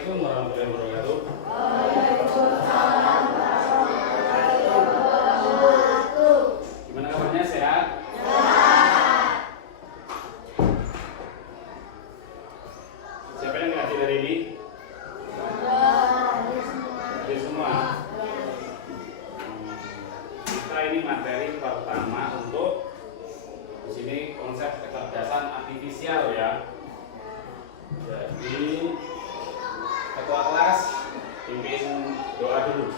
Assalamualaikum warahmatullahi wabarakatuh. Waalaikumsalam warahmatullahi wabarakatuh. Gimana kabarnya, sehat? Sehat. Siapa yang nggak hadir hari ini? Hadir semua. Kita ini materi pertama untuk di sini konsep kecerdasan artifisial ya. Jadi ketua kelas pimpin doa dulu.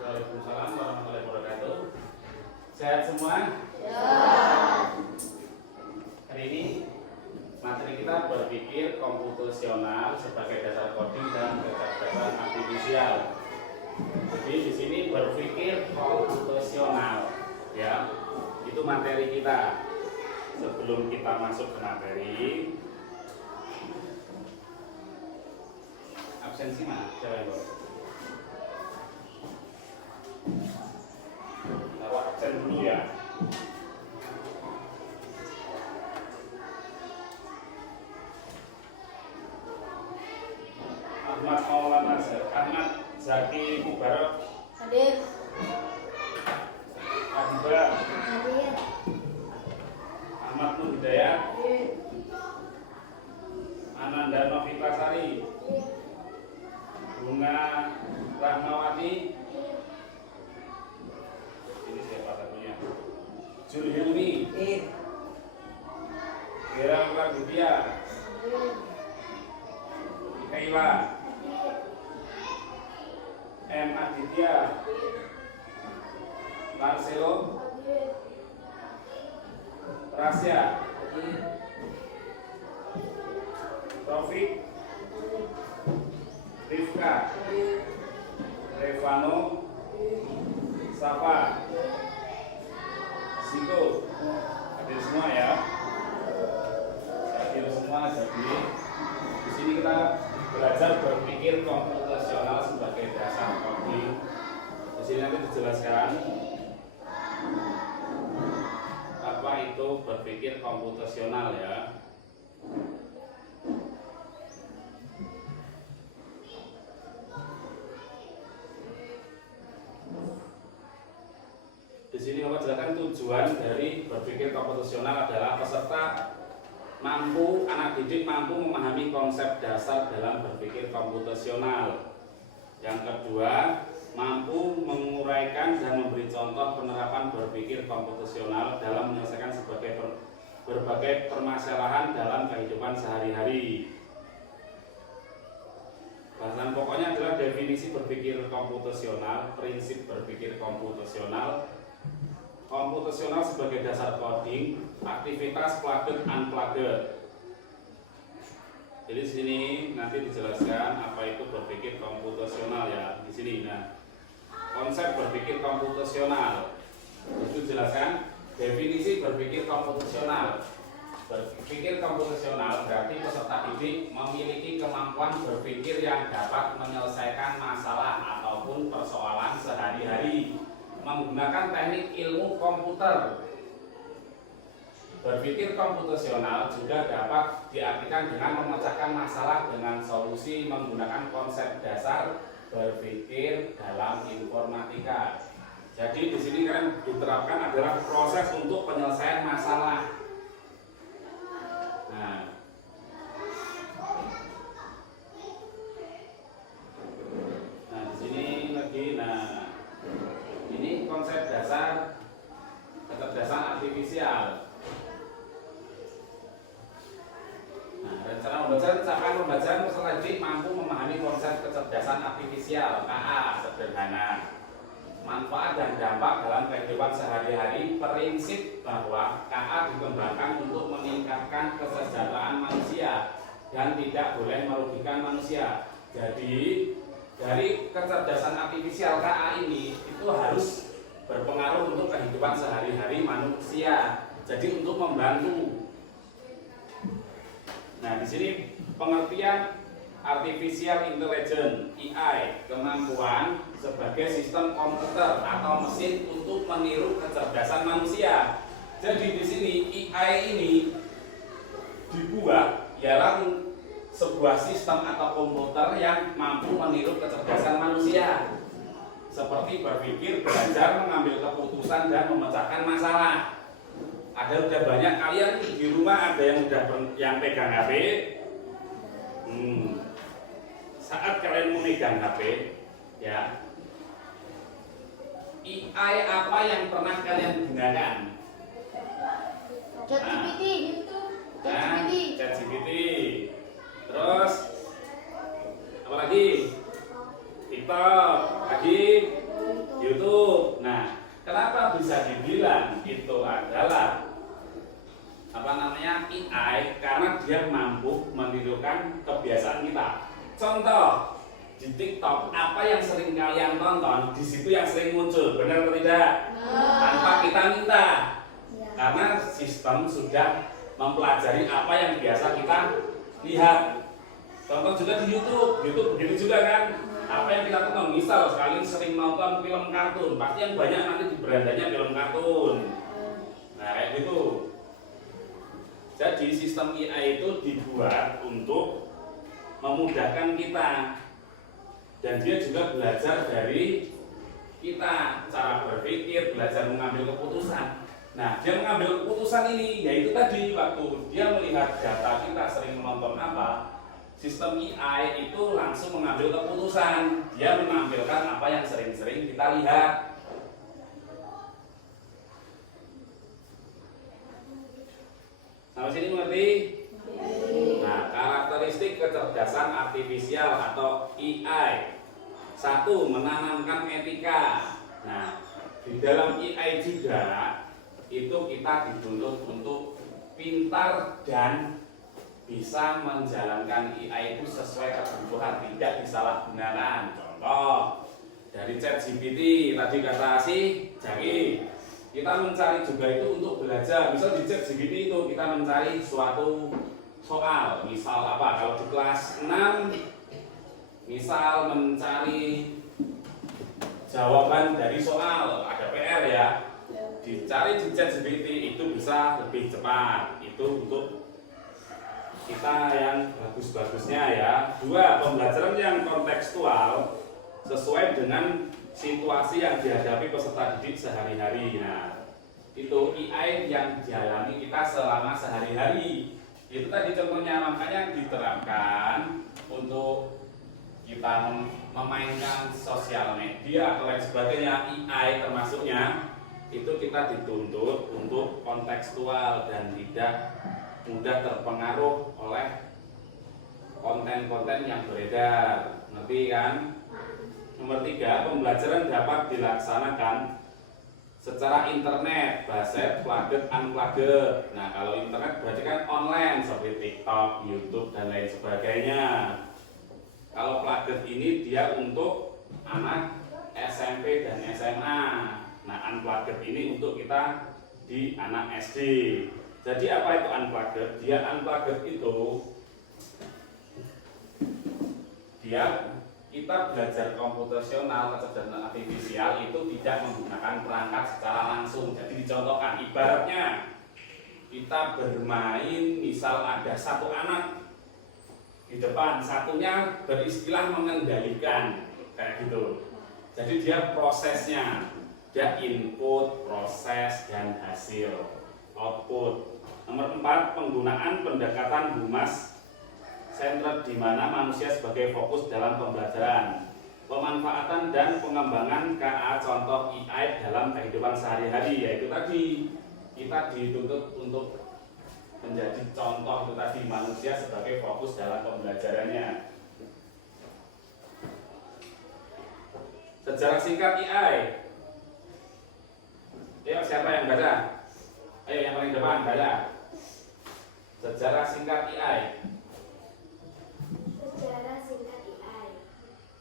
Waalaikumsalam warahmatullahi wabarakatuh. Sehat semua? Hari ini materi kita berpikir komputasional sebagai dasar coding dan kecerdasan artifisial. Jadi di sini berpikir komputasional, ya. Itu materi kita. Sebelum kita masuk ke materi, absensi mana? Coba ibu. Taruh absen dulu ya. Ahmad Maulana Ahmad Zaki Mubarak Hadir. Abba Hadir. Ahmad Nur Hidayat Hadir. Ananda Novita Sari Bunga Rahmawati. Ini siapa satunya? Julhilmi Gerang Prabudia Kaila M. Aditya Marcelo Rasya Taufik Rifka Revano Safa Ziko. Hadir semua ya. Hadir semua. Jadi di sini kita belajar berpikir komputasional sebagai dasar coding. Di sini nanti dijelaskan berpikir komputasional ya. Di sini Bapak jelaskan tujuan dari berpikir komputasional adalah peserta anak didik mampu memahami konsep dasar dalam berpikir komputasional. Yang kedua, mampu menguraikan dan memberi contoh penerapan berpikir komputasional dalam menyelesaikan berbagai permasalahan dalam kehidupan sehari-hari. Bahasan pokoknya adalah definisi berpikir komputasional, prinsip berpikir komputasional, komputasional sebagai dasar coding, aktivitas plugged unplugged. Jadi di sini nanti dijelaskan apa itu berpikir komputasional ya di sini. Nah, konsep berpikir komputasional itu jelaskan definisi berpikir komputasional. Berpikir komputasional berarti peserta didik memiliki kemampuan berpikir yang dapat menyelesaikan masalah ataupun persoalan sehari-hari menggunakan teknik ilmu komputer. Berpikir komputasional juga dapat diartikan dengan memecahkan masalah dengan solusi menggunakan konsep dasar berpikir dalam informatika. Jadi di sini kan diterapkan adalah proses untuk penyelesaian masalah. Nah di sini lagi, ini konsep dasar kecerdasan artifisial. Rencana pembelajaran peserta didik mampu memahami konsep kecerdasan artifisial (KA) sederhana. Manfaat dan dampak dalam kehidupan sehari-hari. Prinsip bahwa KA dikembangkan untuk meningkatkan kesejahteraan manusia dan tidak boleh merugikan manusia. Jadi dari kecerdasan artifisial KA ini itu harus berpengaruh untuk kehidupan sehari-hari manusia. Jadi untuk membantu. Nah, di sini pengertian artificial intelligence (AI), kemampuan sebagai sistem komputer atau mesin untuk meniru kecerdasan manusia. Jadi di sini AI ini dibuat ialah sebuah sistem atau komputer yang mampu meniru kecerdasan manusia. Seperti berpikir, belajar, mengambil keputusan dan memecahkan masalah. Ada udah banyak kalian di rumah ada yang udah yang pegang HP. Saat kalian memegang HP, ya, AI apa yang pernah kalian gunakan? ChatGPT gitu. ChatGPT. Terus apa lagi? TikTok, lagi YouTube. Nah, kenapa bisa dibilang itu adalah AI? Karena dia mampu menirukan kebiasaan kita. Contoh di TikTok, apa yang sering kalian tonton, di situ yang sering muncul, benar atau tidak? Tanpa kita minta, karena sistem sudah mempelajari apa yang biasa kita lihat. Contoh juga di YouTube begitu juga kan? Apa yang kita tonton, misal sekali sering nonton film kartun, pasti yang banyak nanti di berandanya film kartun. Nah kayak gitu. Jadi sistem AI itu dibuat untuk memudahkan kita, dan dia juga belajar dari kita cara berpikir, belajar mengambil keputusan. Nah, dia mengambil keputusan ini yaitu tadi waktu dia melihat data kita sering menonton apa, sistem AI itu langsung mengambil keputusan. Dia menampilkan apa yang sering-sering kita lihat. Sampai sini mengerti? Nah, karakteristik kecerdasan artifisial atau AI. 1. Menanamkan etika. Nah, di dalam AI juga itu kita dituntut untuk pintar dan bisa menjalankan AI itu sesuai kebutuhan, tidak disalahgunakan. Contoh dari ChatGPT tadi kata si Jaki, kita mencari juga itu untuk belajar. Misal di ChatGPT itu kita mencari suatu soal, misal apa, kalau di kelas 6 misal mencari jawaban dari soal, ada PR ya, di dicari di ChatGPT itu bisa lebih cepat. Itu untuk kita yang bagus-bagusnya ya. 2, pembelajaran yang kontekstual sesuai dengan situasi yang dihadapi peserta didik sehari-hari. Nah, itu AI yang dialami kita selama sehari-hari. Itu tadi contohnya, makanya diterapkan untuk kita memainkan sosial media atau lain sebagainya. AI termasuknya itu kita dituntut untuk kontekstual dan tidak mudah terpengaruh oleh konten-konten yang beredar. Ngerti kan? Nomor 3, pembelajaran dapat dilaksanakan secara internet, baset, plugged, unplugged. Nah, kalau internet berarti kan online seperti TikTok, YouTube dan lain sebagainya. Kalau plugged ini dia untuk anak SMP dan SMA. Nah, unplugged ini untuk kita di anak SD. Jadi apa itu unplugged? Dia unplugged itu kita belajar komputasional, kecerdasan artifisial itu tidak menggunakan perangkat secara langsung. Jadi dicontohkan, ibaratnya kita bermain, misal ada satu anak di depan, satunya beristilah mengendalikan kayak gitu. Jadi dia prosesnya, dia input, proses dan hasil, output. Nomor 4, penggunaan pendekatan humas centered di mana manusia sebagai fokus dalam pembelajaran. Pemanfaatan dan pengembangan KA contoh AI dalam kehidupan sehari-hari, yaitu tadi kita dituntut untuk menjadi contoh itu tadi, manusia sebagai fokus dalam pembelajarannya. Sejarah singkat AI. Ayo, siapa yang baca? Ayo, yang paling depan baca. Sejarah singkat AI. Sejarah singkat AI.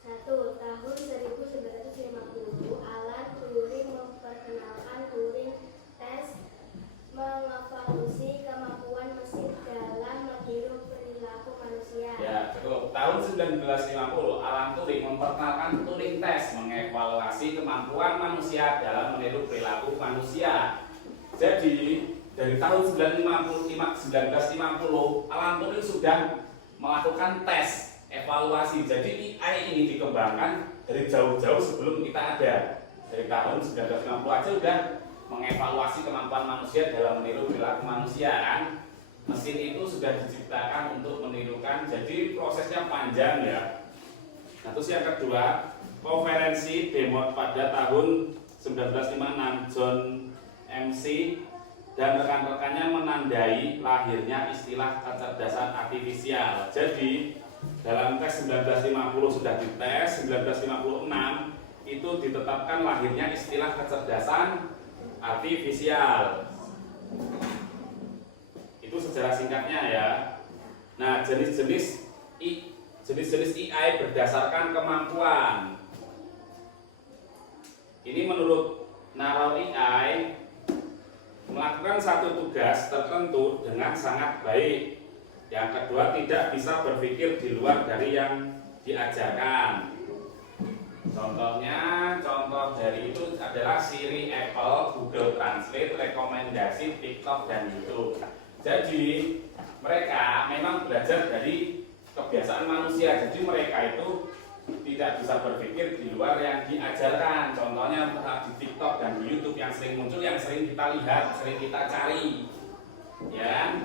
1. Tahun 1950, Alan Turing memperkenalkan Turing Test, mengevaluasi kemampuan mesin dalam meniru perilaku manusia. Ya, cukup. Tahun 1950, Alan Turing memperkenalkan Turing Test, mengevaluasi kemampuan manusia dalam meniru perilaku manusia. Jadi, dari tahun 1950, Alan Turing sudah melakukan tes evaluasi. Jadi AI ini dikembangkan dari jauh-jauh sebelum kita ada. Dari tahun 1950 aja sudah mengevaluasi kemampuan manusia dalam meniru perilaku manusia kan. Mesin itu sudah diciptakan untuk menirukan. Jadi prosesnya panjang ya. Nah, terus yang kedua, konferensi Demot pada tahun 1956, John MC dan rekan-rekannya menandai lahirnya istilah kecerdasan artifisial. Jadi dalam tes 1950 sudah dites, 1956 itu ditetapkan lahirnya istilah kecerdasan artifisial. Itu sejarah singkatnya ya. Nah, jenis-jenis AI berdasarkan kemampuan. Ini menurut Narrow AI melakukan satu tugas tertentu dengan sangat baik. Yang kedua, tidak bisa berpikir di luar dari yang diajarkan. Contoh dari itu adalah Siri, Apple, Google Translate, rekomendasi TikTok dan YouTube. Jadi mereka memang belajar dari kebiasaan manusia. Jadi mereka itu tidak bisa berpikir di luar yang diajarkan. Contohnya di TikTok dan di YouTube yang sering muncul, yang sering kita lihat, sering kita cari, ya.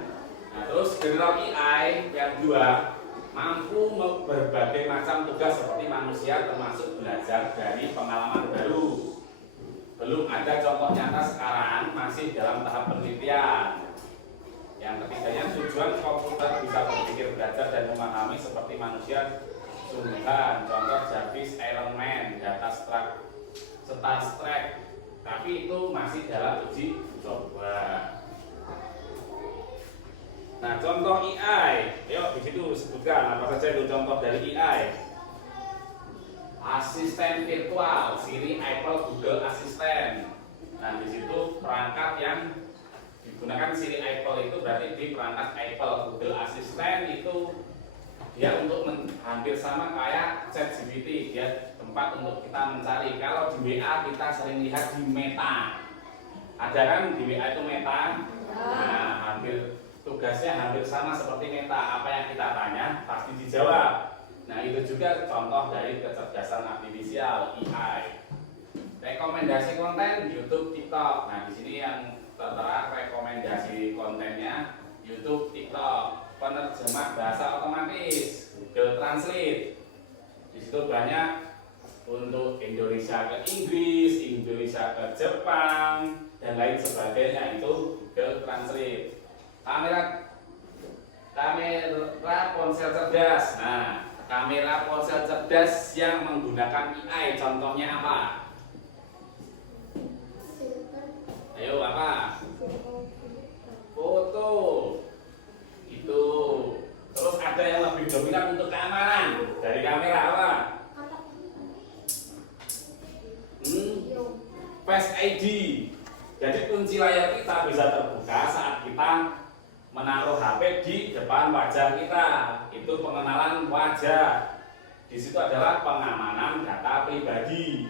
Nah, terus general AI yang kedua mampu berbagai macam tugas seperti manusia, termasuk belajar dari pengalaman baru. Belum ada contoh nyata sekarang, masih dalam tahap penelitian. Yang ketiganya, tujuan komputer bisa berpikir, belajar dan memahami seperti manusia. Sungguhan, contoh Jarvis, Iron Man, data Star Trek, tapi itu masih dalam uji coba. Nah, contoh AI, yuk di situ sebutkan apa saja itu contoh dari AI. Asisten virtual, Siri, Apple, Google Assistant. Nah, di situ perangkat yang digunakan Siri, Apple itu berarti di perangkat Apple. Google Assistant itu dia untuk hampir sama kayak ChatGPT, dia tempat untuk kita mencari. Kalau di WA kita sering lihat di Meta. Ada kan di WA itu meta. Nah, tugasnya hampir sama seperti meta. Apa yang kita tanya pasti dijawab. Nah, itu juga contoh dari kecerdasan artifisial AI. Rekomendasi konten YouTube, TikTok. Nah, di sini yang tertera rekomendasi kontennya YouTube, TikTok. Penerjemah bahasa otomatis, Google Translate. Di situ banyak untuk Indonesia ke Inggris, Indonesia ke Jepang, dan lain sebagainya, itu Google Translate. Kamera ponsel cerdas. Nah, kamera ponsel cerdas yang menggunakan AI, contohnya apa? Ayo, apa? Foto. Itu. Terus ada yang lebih dominan untuk keamanan dari kamera apa? Face ID. Jadi kunci layar kita bisa terbuka saat kita menaruh HP di depan wajah kita. Itu pengenalan wajah. Di situ adalah pengamanan data pribadi.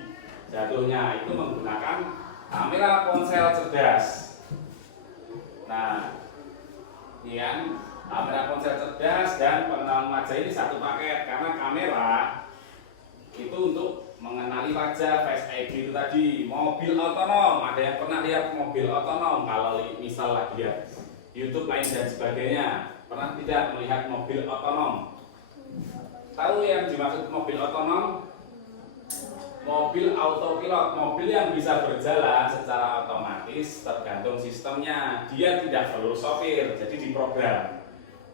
Jatuhnya itu menggunakan kamera ponsel cerdas. Nah, ini kan kamera ponsel cerdas dan pengenalan wajah ini satu paket, karena kamera itu untuk mengenali wajah, Face ID itu tadi. Mobil otonom, ada yang pernah lihat mobil otonom? Kalau misal lagi lihat YouTube lain dan sebagainya, pernah tidak melihat mobil otonom? Tahu yang dimaksud mobil otonom? Mobil autopilot, mobil yang bisa berjalan secara otomatis tergantung sistemnya. Dia tidak perlu sopir, jadi diprogram.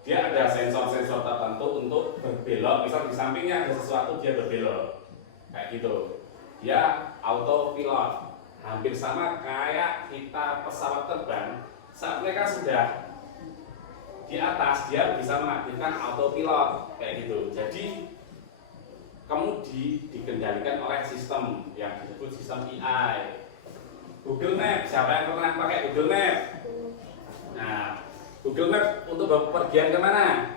Dia ada sensor-sensor tertentu untuk berbelok. Misal di sampingnya ada sesuatu, dia berbelok. Kayak gitu. Dia autopilot. Hampir sama kayak kita pesawat terbang. Saat mereka sudah di atas, dia bisa mengaktifkan autopilot. Kayak gitu. Jadi kemudi dikendalikan oleh sistem yang disebut sistem AI. Google Map, siapa yang pernah pakai Google Map? Nah, Google Map untuk bepergian kemana?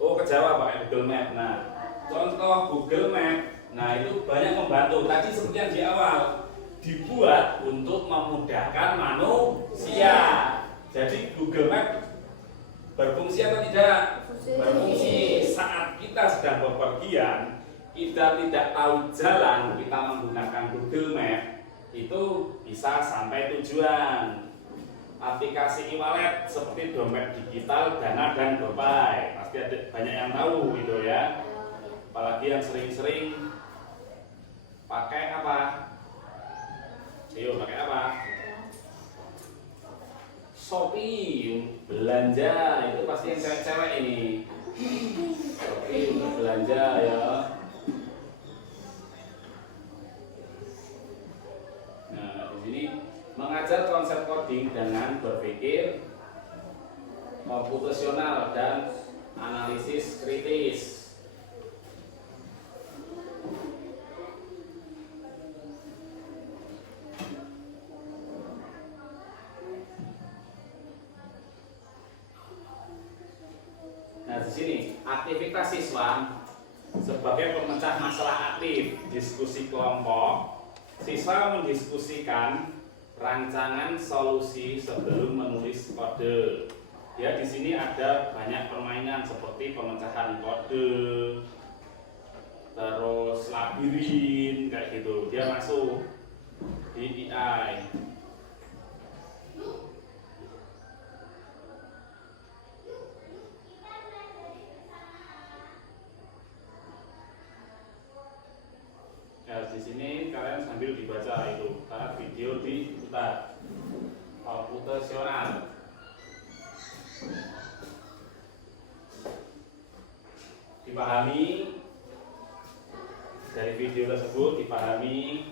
Oh, ke Jawa pakai Google Map. Nah, contoh Google Map, nah itu banyak membantu. Tadi seperti yang di awal, dibuat untuk memudahkan manusia. Jadi Google Map berfungsi atau tidak? Berfungsi. Saat kita sedang bepergian, kita tidak tahu jalan, kita menggunakan Google Map, itu bisa sampai tujuan. Aplikasi e-wallet seperti dompet digital, Dana, dan GoPay, pasti ada banyak yang tahu gitu ya. Apalagi yang sering-sering pakai apa? Ayo, pakai apa? Shopee, belanja, itu pasti yang cewek-cewek ini. Shopee untuk belanja ya. Nah, di sini mengajar konsep coding dengan berpikir komputasional dan analisis kritis. Nah, di sini aktivitas siswa sebagai pemecah masalah aktif, diskusi kelompok. Siswa mendiskusikan rancangan solusi sebelum menulis kode. Ya, di sini ada banyak permainan seperti pemecahan kode, terus labirin kayak gitu. Dia masuk di AI. Ya, di sini kalian sambil dibaca itu, karena video diputar. Komputasional. Dipahami dari video tersebut, dipahami.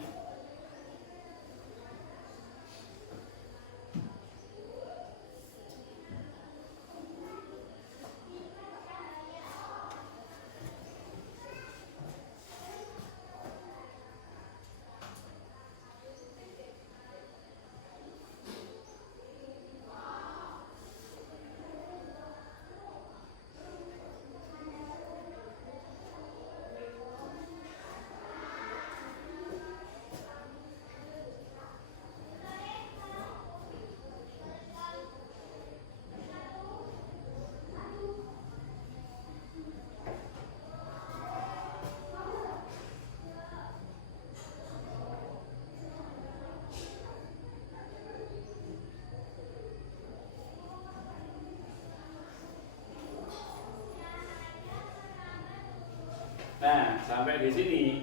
sampai di sini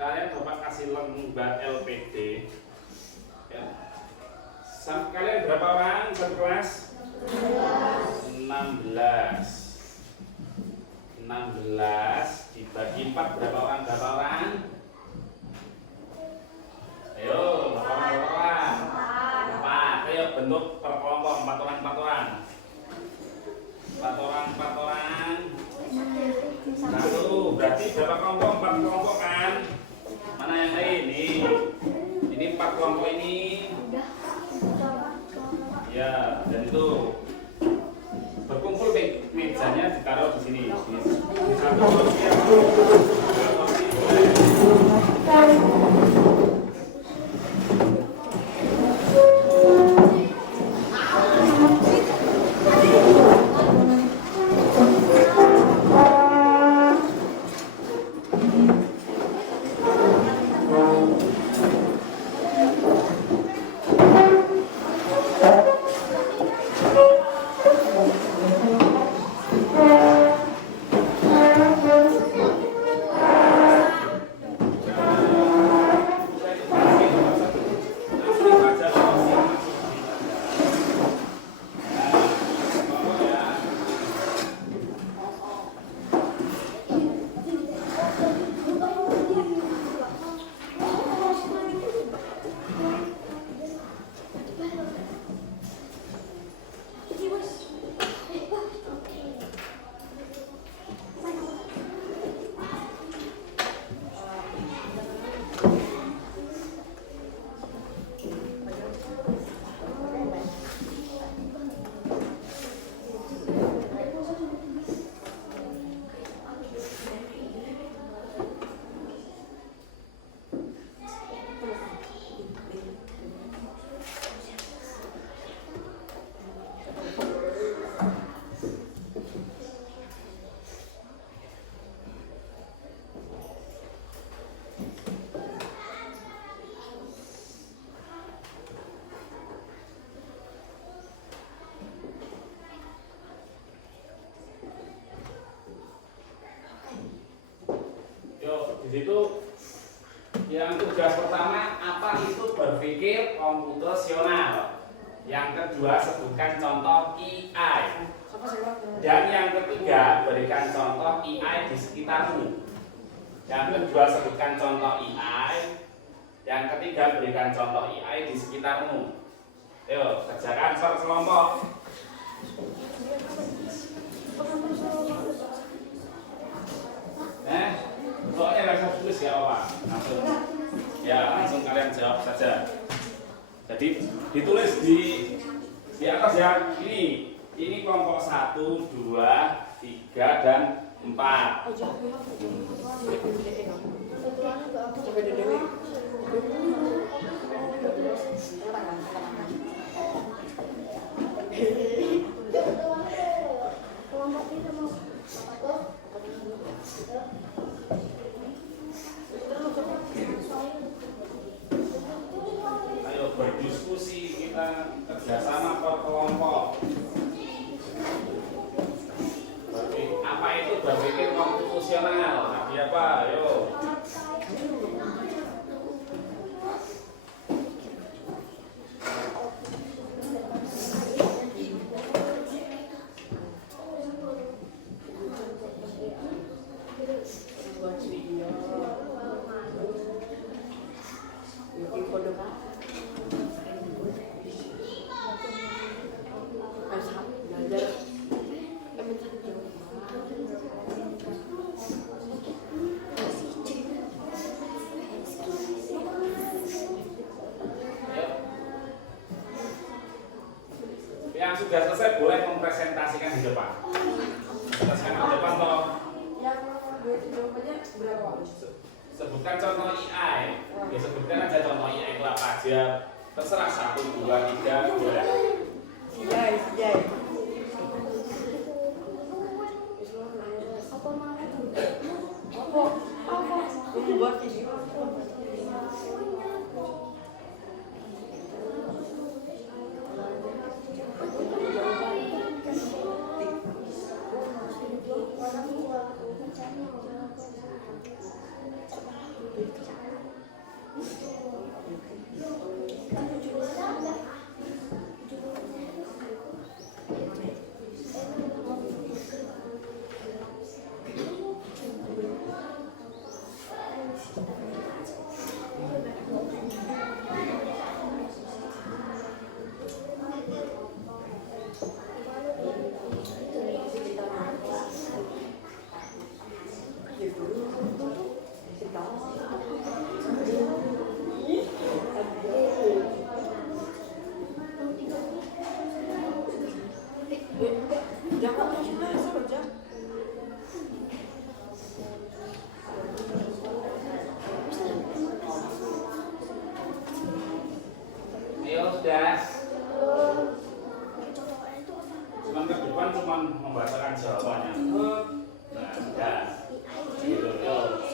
kalian Bapak kasih lembar LPD. Ya. Kalian berapa orang satu kelas? 16 dibagi 4 berapa orang? Ayo, berapa orang? 4. Ayo bentuk per kelompok 4 orang. 4 orang. 1. Berarti berapa kelompok? 4 kelompok kan? Mana yang lain? Ini 4 kelompok ini. Ya, dan itu berkumpul mejanya ditaruh di sini. Di satu kursi ya. Di situ yang tugas pertama apa itu berpikir komputasional. Yang kedua sebutkan contoh AI. Dan yang ketiga berikan contoh AI di sekitarmu. Yang kedua sebutkan contoh AI. Yang ketiga berikan contoh AI di sekitarmu. Ayo kerjakan per kelompok. Soalnya nggak usah tulis ya Pak, langsung kalian jawab saja. Jadi ditulis di atas ya. Ini kelompok 1, 2, 3 dan 4. Ayo berdiskusi, kita kerjasama per kelompok. Apa itu berpikir komputasional? Arti apa? Ayo. Yang sudah selesai boleh mempresentasikan di depan. Presentasikan di depan toh. Yang jawabannya berapa? Sebutkan contoh AI. Ya sebutkan aja contoh AI itu apa aja. Terserah 1, 2, 3 boleh. Sijai. Apa? Membuat video. sudah? Cuman ke depan cuman membacakan jawabannya. Nah, sudah. Gitu, yuk. Di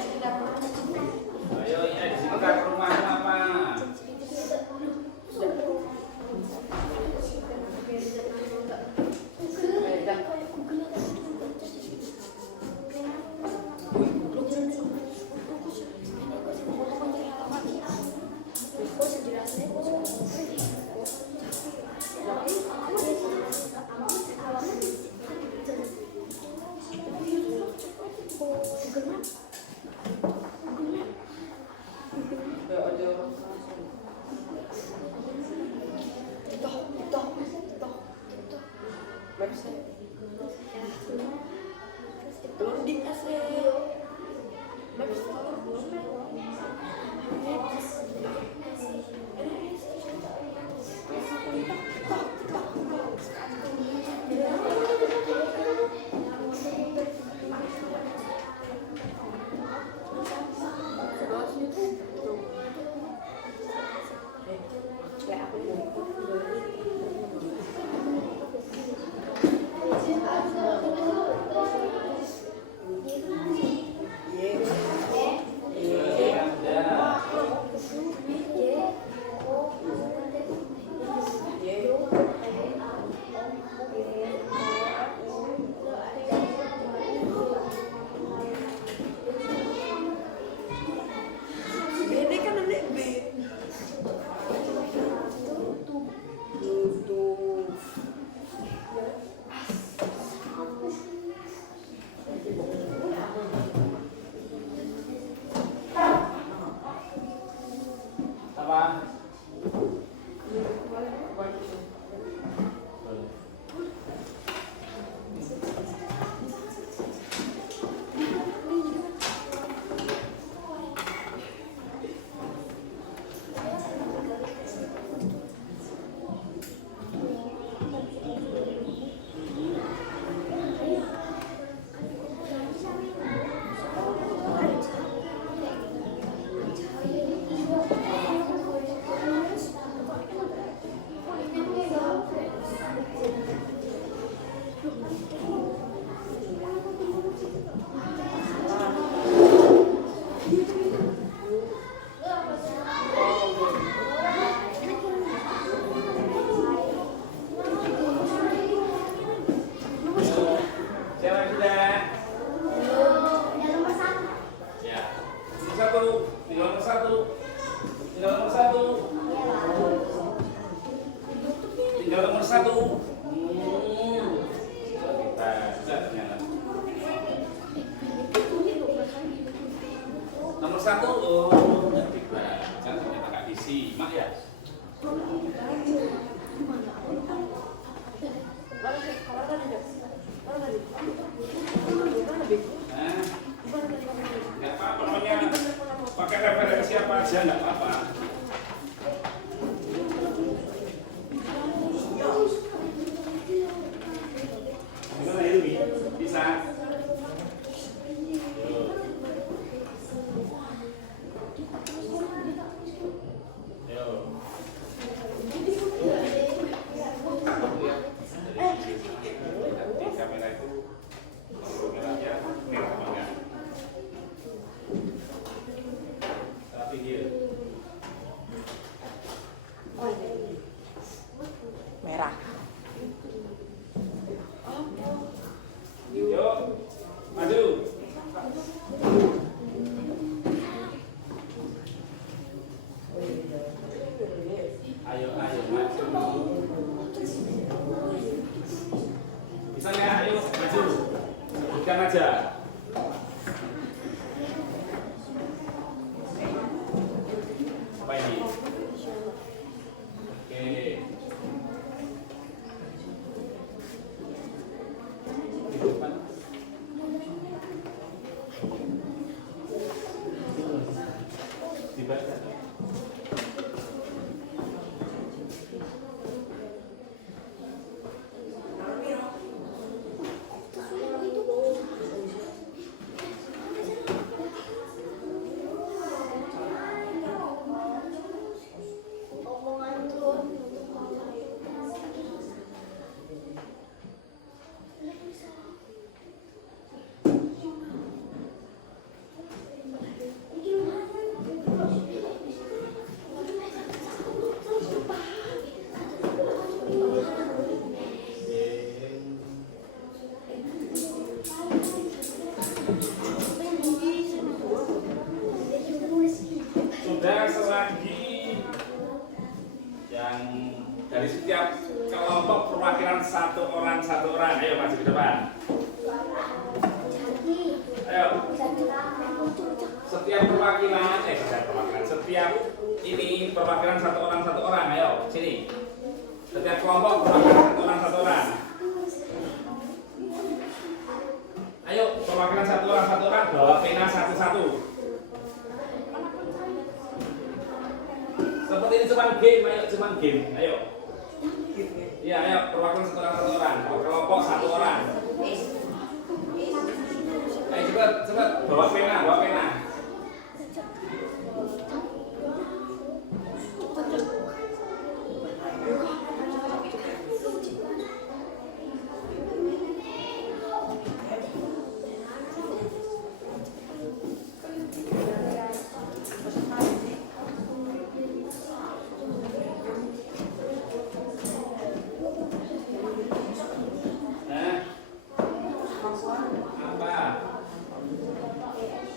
sini dapur. Ayo, ya di sini kan rumahnya apa? Nomor 1, oh, jangan ternyata nggak disimak ya. Nggak apa-apa, namanya pakai referensi apa aja nggak apa-apa. Gimana itu, bisa? Merah. Yuk, maju. Ayo, maju. Bisa nggak? Ayo, maju. Sebutkan aja. Apa ini? Oke. Di depan. Dibaca. sudah selagi yang dari setiap kelompok perwakilan satu orang. Ayo maju ke depan. Ayo. Setiap perwakilan, setiap ini perwakilan satu orang. Ayo sini. Setiap kelompok perwakilan satu orang. Ayo perwakilan satu orang bawa pena satu-satu. Seperti ini cuman game. Ayo. Iya, ayo perwakilan satu orang. Kelompok satu orang. Ayo cepat bawa pena.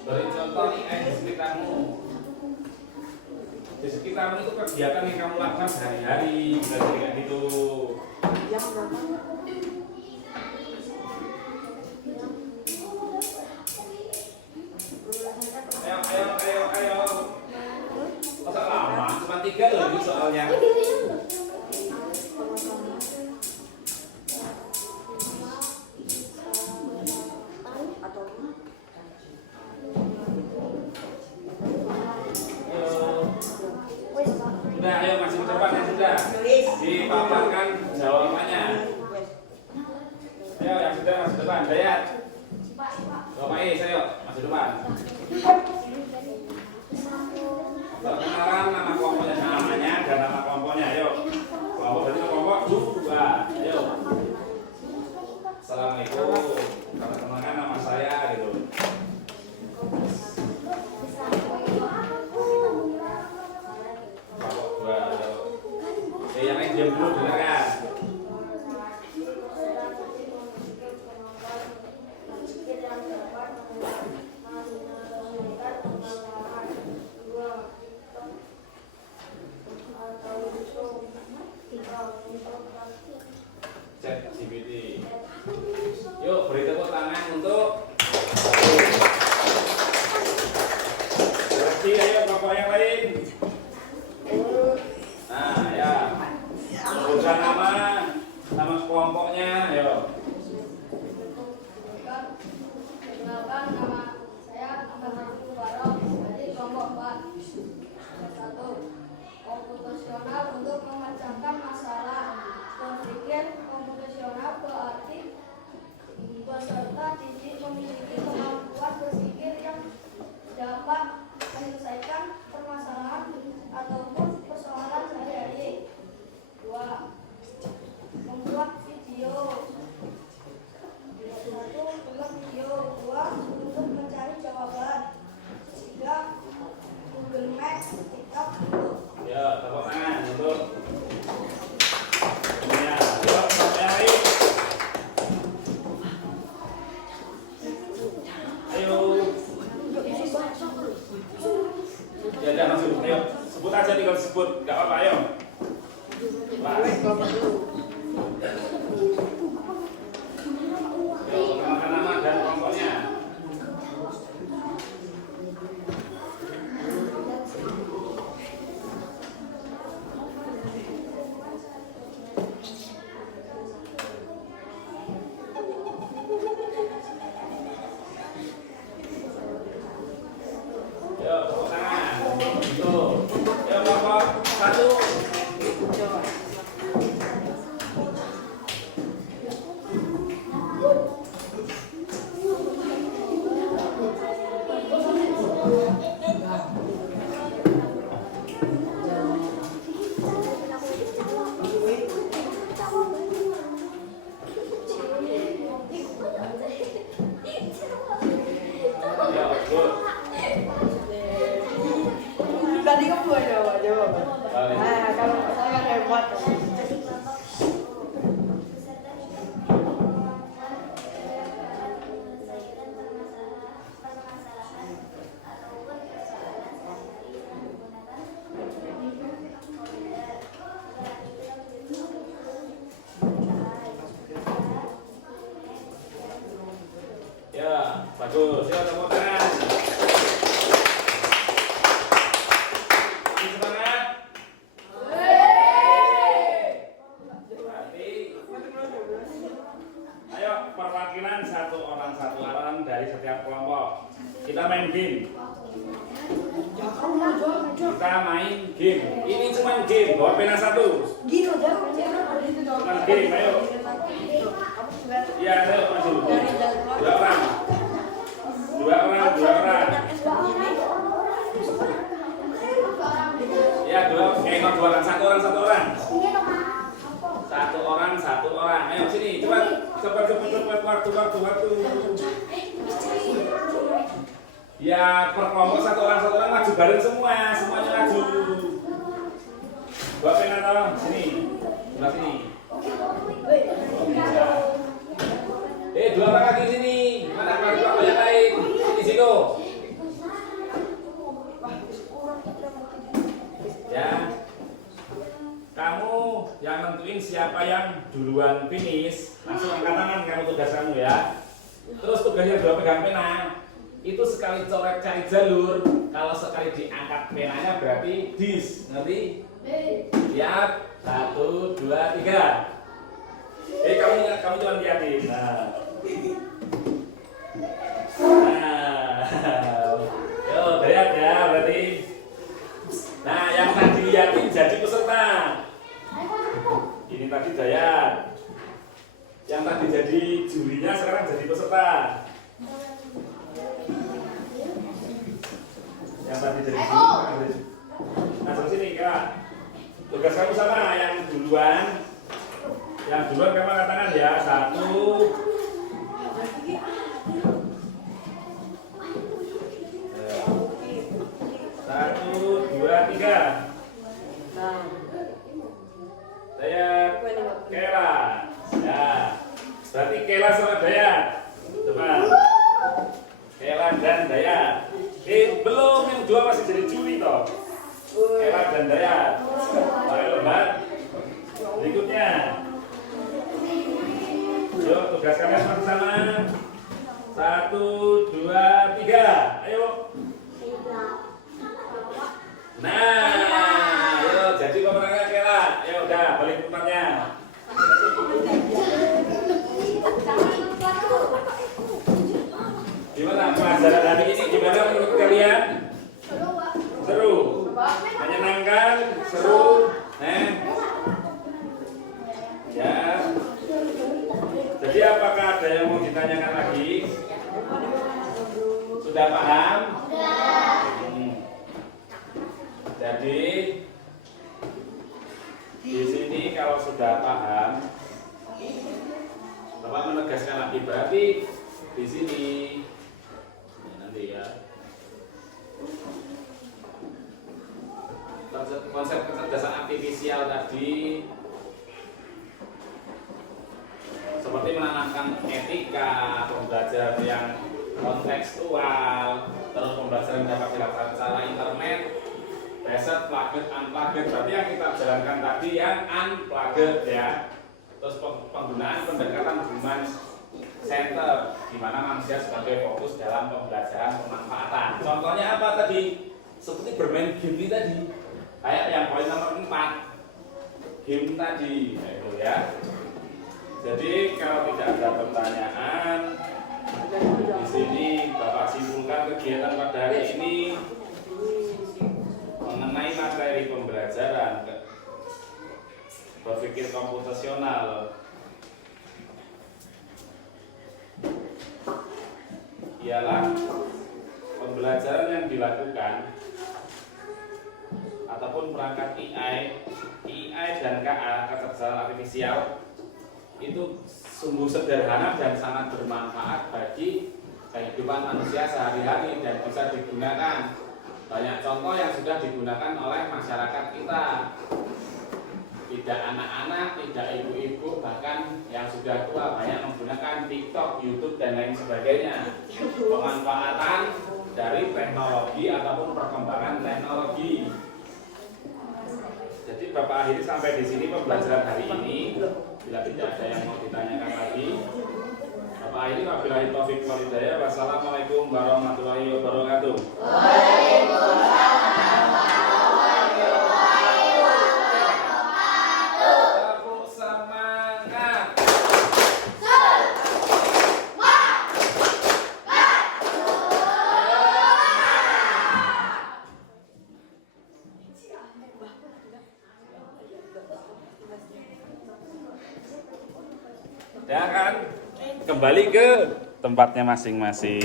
Beri contoh nih di sekitarmu. Di sekitarmu itu kegiatan yang kamu lakukan sehari-hari, bisa kayak gitu. Yang berapa? Ayo. Masa lama? Cuma 3 loh ini soalnya. Sudah, ayo masih cepat ya sudah. Dipaparkan jawabannya. Ayo yang sudah masuk depan, Dayat. Bapak ayo masuk depan. Perkenalan nama kelompoknya, namanya dan nama kelompoknya. Ayo. Kelompok berarti kelompok 2. Ayo. Assalamualaikum. Perkenalkan nama saya gitu. Yang lain diam dulu, dengarkan. Cek CPT. Yuk beri tepuk tangan untuk berarti ayo kelompok yang lain. Nah ya, sebutkan nama kelompoknya, ayo. Perkenalkan, nama saya Ahmad Mubarak dari kelompok 4. 1. Komputasional untuk memecahkan masalah. Berpikir komputasional berarti peserta didik memiliki kemampuan berpikir yang dapat menyelesaikan permasalahan ataupun persoalan sehari-hari. 2. Membuat video. 1. Membuat video. 2. Untuk mencari jawaban. 3. Google Maps, TikTok, YouTube. Ya, tepuk tangan untuk ya, yuk, yang lain. Ayo. Ya udah masuk, ayo. Sebut aja tinggal sebut, enggak apa-apa, ayo. Yuk, perkenalkan nama dan kelompoknya. Yuk, tepuk tangan. Tuh. Yuk, kelompok 1. Yuk, good. Tadi kamu buat jawab. Balik. Nah, kalau saya hebat. Kita main game. Ini cuma game. Bawa pena satu. Gini udah. Cuma game. Ayo. Iya, ayo maju. Dua orang. Ya, dua orang. Satu orang. Ayo sini, cepat waktu. Ya, per kelompok satu orang maju bareng semuanya maju. Bawa pena tolong sini. Sebelah sini. Dua orang lagi sini. Mana kelompok yang lain? Di situ. Ya. Kamu yang nentuin siapa yang duluan finish, langsung angkat tangan kamu tugas kamu ya. Terus tugasnya dua pegang pena. Itu sekali coret cari jalur, kalau sekali diangkat penanya berarti dis, ngerti? Siap, 1, 2, 3. Kamu jangan liatin. Yo, lihat ya berarti. Nah, yang tadi liatin jadi peserta. Ini tadi Dayat. Yang tadi jadi jurinya sekarang jadi peserta. Yang tadi jadi juri. Nah, terus sini Kak. Tugas kamu sama yang duluan. Yang duluan kamu angkat tangan ya. 1. Satu, dua, tiga. Dayat, Kela. Ya. Berarti Kela sama Dayat. Coba. Kela dan Dayat. Belum, yang dua masih jadi juri toh. Kela dan Dayat. Pakai lembar. Berikutnya. Yuk, tugas kalian sama-sama. 1, 2, 3. Ayo. Nah, ayo jadi pemenangnya Kela. Ayo udah balik tempatnya. Gimana pelajaran hari ini? Gimana menurut kalian? Seru. Menyenangkan, seru. Ya. Jadi apakah ada yang mau ditanyakan lagi? Sudah paham? Jadi di sini kalau sudah paham, Bapak menegaskan lagi berarti di sini nanti ya. Konsep kecerdasan artifisial tadi seperti menanamkan etika, pembelajaran yang kontekstual, terus pembelajaran dapat dilakukan secara internet, reset, plugged, unplugged. Berarti yang kita jalankan tadi yang unplugged ya. Terus penggunaan pendekatan human center, di mana manusia sebagai fokus dalam pembelajaran pemanfaatan. Contohnya apa tadi? Seperti bermain game tadi. Kayak yang poin nomor 4, game tadi, itu ya. Jadi kalau tidak ada pertanyaan, di sini Bapak simpulkan kegiatan pada hari ini mengenai materi pembelajaran berpikir komputasional. Ialah pembelajaran yang dilakukan ataupun perangkat AI dan KA, kecerdasan artifisial, itu sungguh sederhana dan sangat bermanfaat bagi kehidupan manusia sehari-hari dan bisa digunakan. Banyak contoh yang sudah digunakan oleh masyarakat kita. Tidak anak-anak, tidak ibu-ibu, bahkan yang sudah tua banyak menggunakan TikTok, YouTube dan lain sebagainya. Pemanfaatan dari teknologi ataupun perkembangan teknologi. Jadi Bapak akhiri sampai di sini pembelajaran hari ini. Bila tidak ada yang mau ditanyakan lagi, Bapak akhiri wabillahi taufiq wal hidayah. Wassalamualaikum warahmatullahi wabarakatuh. Ya kan? Kembali ke tempatnya masing-masing.